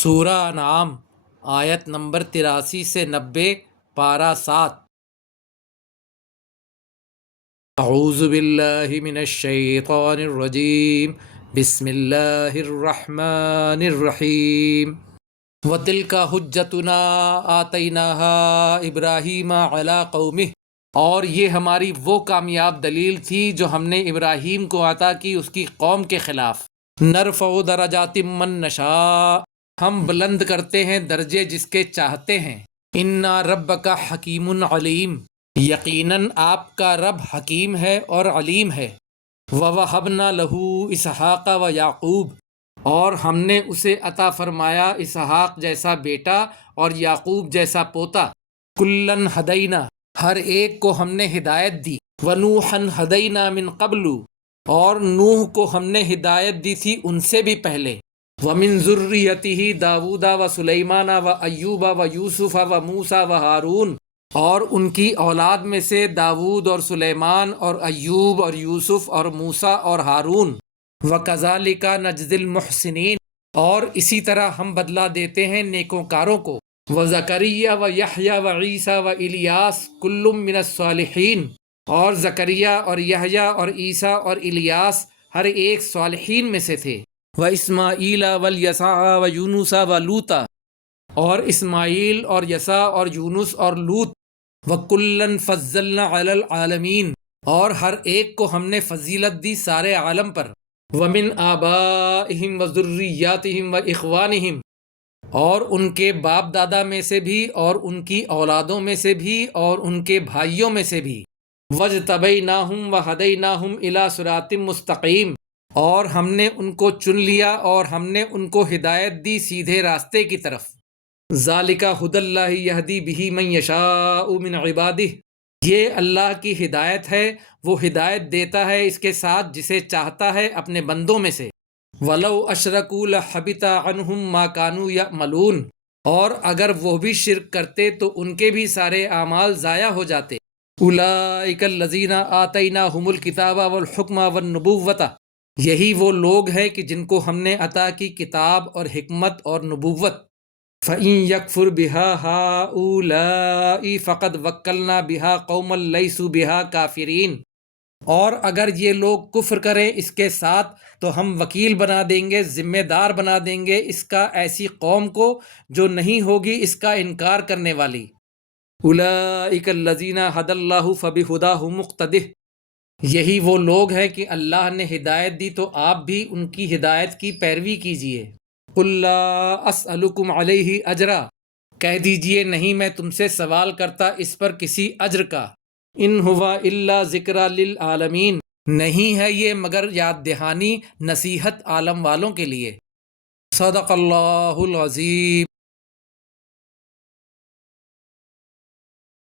سورہ انعام آیت نمبر 83 سے 90، پارہ 7۔ اعوذ باللہ من الشیطان الرجیم، بسم اللہ الرحمن الرحیم۔ وَتِلْكَ حُجَّتُنَا آتَيْنَاهَا إِبْرَاهِيمَ عَلَىٰ قَوْمِهِ، اور یہ ہماری وہ کامیاب دلیل تھی جو ہم نے ابراہیم کو عطا کی اس کی قوم کے خلاف۔ نَرْفَعُ دَرَجَاتٍ مَّن نَّشَاءُ، ہم بلند کرتے ہیں درجے جس کے چاہتے ہیں۔ اِنَّ رَبَّكَ حَكِيمٌ عَلِيمٌ، یقیناً آپ کا رب حکیم ہے اور علیم ہے۔ وَوَهَبْنَا لَهُ إِسْحَاقَ وَيَعْقُوبَ، اور ہم نے اسے عطا فرمایا اسحاق جیسا بیٹا اور یعقوب جیسا پوتا۔ کُلًّا ہدینا، ہر ایک کو ہم نے ہدایت دی۔ وَنُوحًا ہدینا من قبل، اور نوح کو ہم نے ہدایت دی تھی ان سے بھی پہلے۔ وَمِن ذُرِّيَّتِهِ داؤد وسلیمان وایوب ویوسف وموسیٰ وہارون، اور ان کی اولاد میں سے داؤد اور سلیمان اور ایوب اور یوسف اور موسیٰ اور ہارون۔ وَكَذَلِكَ نَجْزِي الْمُحْسِنِينَ، اور اسی طرح ہم بدلہ دیتے ہیں نیکوکاروں کو۔ وَزَكَرِيَّا وَيَحْيَىٰ وَعِيسَىٰ وَإِلْيَاسَ كُلٌّ مِّنَ الصَّالِحِينَ، اور زکریا اور یحییٰ اور عیسیٰ اور الیاس ہر ایک صالحین میں سے تھے۔ وَإِسْمَاعِيلَ وَالْيَسَعَ وَيُونُسَ وَلُوطًا، اور اسماعیل اور یسع اور یونس اور لوط۔ وَكُلًّا فَضَّلْنَا عَلَى الْعَالَمِينَ، اور ہر ایک کو ہم نے فضیلت دی سارے عالم پر۔ وَمِنْ آبَائِهِمْ وَذُرِّيَّاتِهِمْ وَإِخْوَانِهِمْ، اور ان کے باپ دادا میں سے بھی اور ان کی اولادوں میں سے بھی اور ان کے بھائیوں میں سے بھی۔ وَاجْتَبَيْنَاهُمْ وَهَدَيْنَاهُمْ إِلَىٰ صِرَاطٍ مُّسْتَقِيمٍ، اور ہم نے ان کو چن لیا اور ہم نے ان کو ہدایت دی سیدھے راستے کی طرف۔ ذَلِكَ هُدَى اللَّهِ يَهْدِي بِهِ مَن يَشَاءُ مِنْ عِبَادِهِ، یہ اللہ کی ہدایت ہے، وہ ہدایت دیتا ہے اس کے ساتھ جسے چاہتا ہے اپنے بندوں میں سے۔ وَلَوْ أَشْرَكُوا لَحَبِطَ عَنْهُمْ مَا كَانُوا يَعْمَلُونَ، اور اگر وہ بھی شرک کرتے تو ان کے بھی سارے اعمال ضائع ہو جاتے۔ أُولَٰئِكَ الَّذِينَ آتَيْنَاهُمُ الْكِتَابَ وَالْحُكْمَ وَالنُّبُوَّةَ، یہی وہ لوگ ہیں کہ جن کو ہم نے عطا کی کتاب اور حکمت اور نبوت۔ فَإِن يَكْفُرْ بِهَا هَٰؤُلَاءِ فَقَدْ وَكَّلْنَا بِهَا قَوْمًا لَيْسُوا بِهَا كَافِرِينَ، اور اگر یہ لوگ کفر کریں اس کے ساتھ تو ہم وکیل بنا دیں گے، ذمہ دار بنا دیں گے اس کا ایسی قوم کو جو نہیں ہوگی اس کا انکار کرنے والی۔ أُولَٰئِكَ الَّذِينَ هَدَى اللَّهُ فَبِهُدَاهُ مُقْتَدِهْ، یہی وہ لوگ ہیں کہ اللہ نے ہدایت دی تو آپ بھی ان کی ہدایت کی پیروی کیجیے۔ قُل لَّا أَسْأَلُكُمْ عَلَيْهِ أَجْرًا، کہہ دیجئے نہیں میں تم سے سوال کرتا اس پر کسی اجر کا۔ إِنْ هُوَ إِلَّا ذِكْرًا لِّلْعَالَمِينَ، نہیں ہے یہ مگر یاد دہانی نصیحت عالم والوں کے لیے۔ صدق اللہ العظیم۔